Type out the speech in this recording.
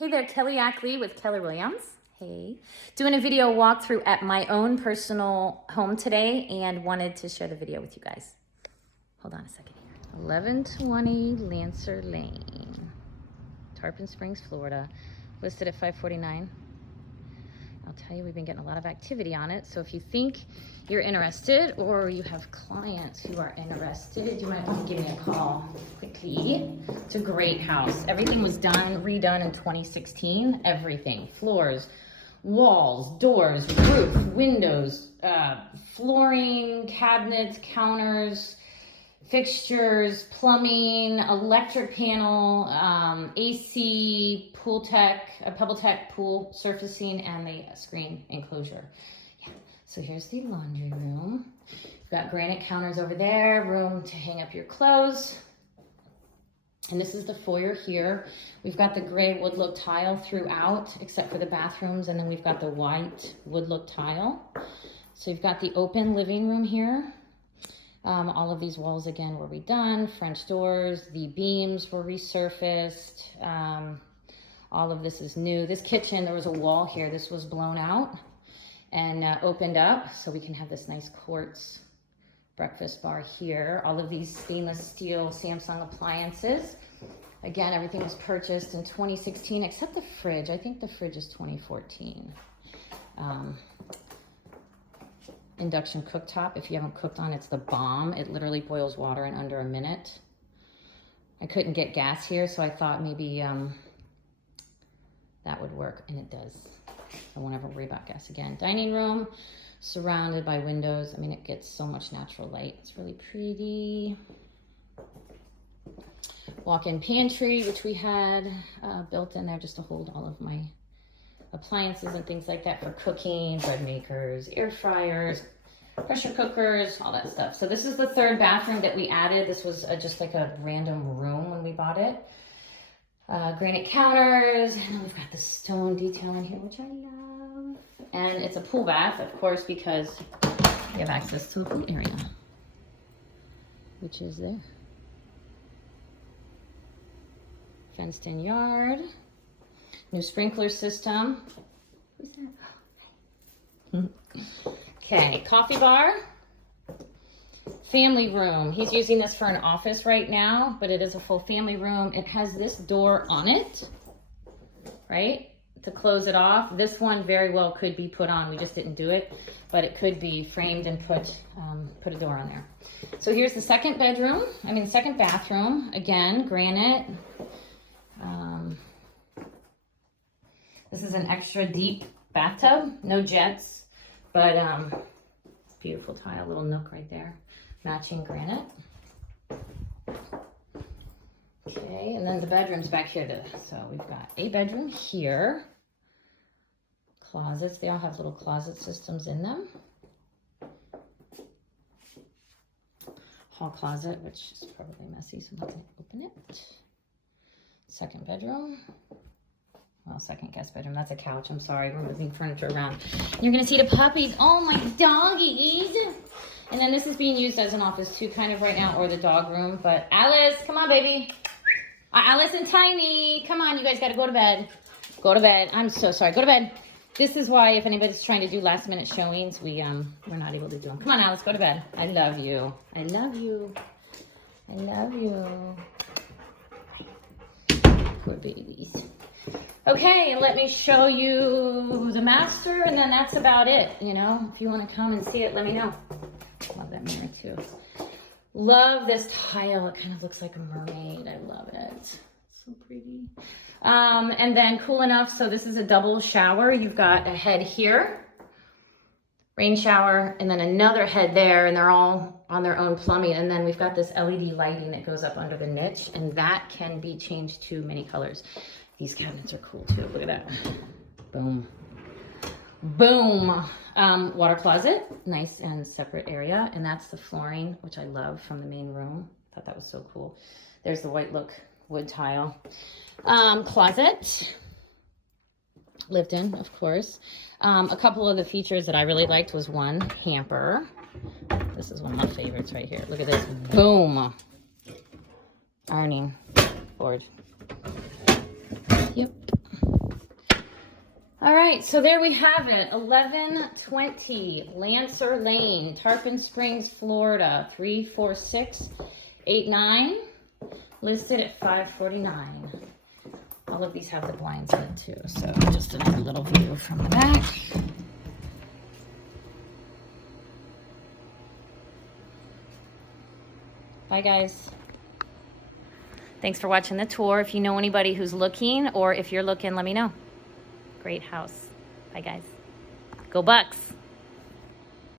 Hey there, Kelly Ackley with Keller Williams. Hey. Doing a video walkthrough at my own personal home today and wanted to share the video with you guys. Hold on a second here. 1120 Lancer Lane, Tarpon Springs, Florida. Listed at $549. I'll tell you, we've been getting a lot of activity on it. So if you think you're interested or you have clients who are interested, you might want to give me a call quickly. It's a great house. Everything was redone in 2016. Everything, floors, walls, doors, roof, windows, flooring, cabinets, counters, fixtures, plumbing, electric panel, AC, pool tech, a PEBBLE TEC pool surfacing, and the screen enclosure. Yeah. So here's the laundry room. We've got granite counters over there, room to hang up your clothes. And this is the foyer here. We've got the gray wood look tile throughout, except for the bathrooms, and then we've got the white wood look tile. So you've got the open living room here. All of these walls, again, were redone. French doors, the beams were resurfaced. All of this is new. This kitchen, there was a wall here. This was blown out and opened up, so we can have this nice quartz breakfast bar here. All of these stainless steel Samsung appliances. Again, everything was purchased in 2016, except the fridge. I think the fridge is 2014. Induction cooktop. If you haven't cooked on, it's the bomb. It literally boils water in under a minute. I couldn't get gas here, so I thought maybe that would work, and it does. I won't ever worry about gas again. Dining room, surrounded by windows. I mean, it gets so much natural light. It's really pretty. Walk-in pantry, which we had built in there just to hold all of my appliances and things like that for cooking, bread makers, air fryers, pressure cookers, all that stuff. So this is the third bathroom that we added. This was just like a random room when we bought it. Granite counters, and then we've got the stone detail in here, which I love. And it's a pool bath, of course, because we have access to the pool area, which is there. Fenced in yard. New sprinkler system. Who's that? Okay, coffee bar. Family room. He's using this for an office right now, but it is a full family room. It has this door on it, right? To close it off. This one very well could be put on. We just didn't do it, but it could be framed and put a door on there. So here's the second bathroom. Again, granite. This is an extra deep bathtub, no jets, but beautiful tile, little nook right there, matching granite. Okay, and then the bedroom's back here. So we've got a bedroom here, closets. They all have little closet systems in them. Hall closet, which is probably messy, so I'm not gonna open it. Second bedroom. Well, second guest bedroom. That's a couch. I'm sorry. We're moving furniture around. You're going to see the puppies. Oh, my doggies. And then this is being used as an office too, kind of right now, or the dog room. But Alice, come on, baby. Alice and Tiny. Come on. You guys got to go to bed. Go to bed. I'm so sorry. Go to bed. This is why if anybody's trying to do last minute showings, we're not able to do them. Come on, Alice. Go to bed. I love you. I love you. I love you. Poor babies. Okay, and let me show you the master, and then that's about it. You know, if you want to come and see it, let me know. Love that mirror too. Love this tile. It kind of looks like a mermaid. I love it. It's so pretty. And then cool enough, so this is a double shower. You've got a head here, rain shower, and then another head there, and they're all on their own plumbing. And then we've got this LED lighting that goes up under the niche, and that can be changed to many colors. These cabinets are cool too. Look at that. Boom. Boom. Water closet. Nice and separate area. And that's the flooring, which I love, from the main room. Thought that was so cool. There's the white look wood tile. Closet. Lived in, of course. A couple of the features that I really liked was one, hamper. This is one of my favorites right here. Look at this. Boom. Ironing board. Yep. All right, so there we have it, 1120 Lancer Lane, Tarpon Springs, Florida, 34689, listed at $549. All of these have the blinds in it too, so just another little view from the back. Bye guys. Thanks for watching the tour. If you know anybody who's looking, or if you're looking, let me know. Great house. Bye guys. Go Bucks.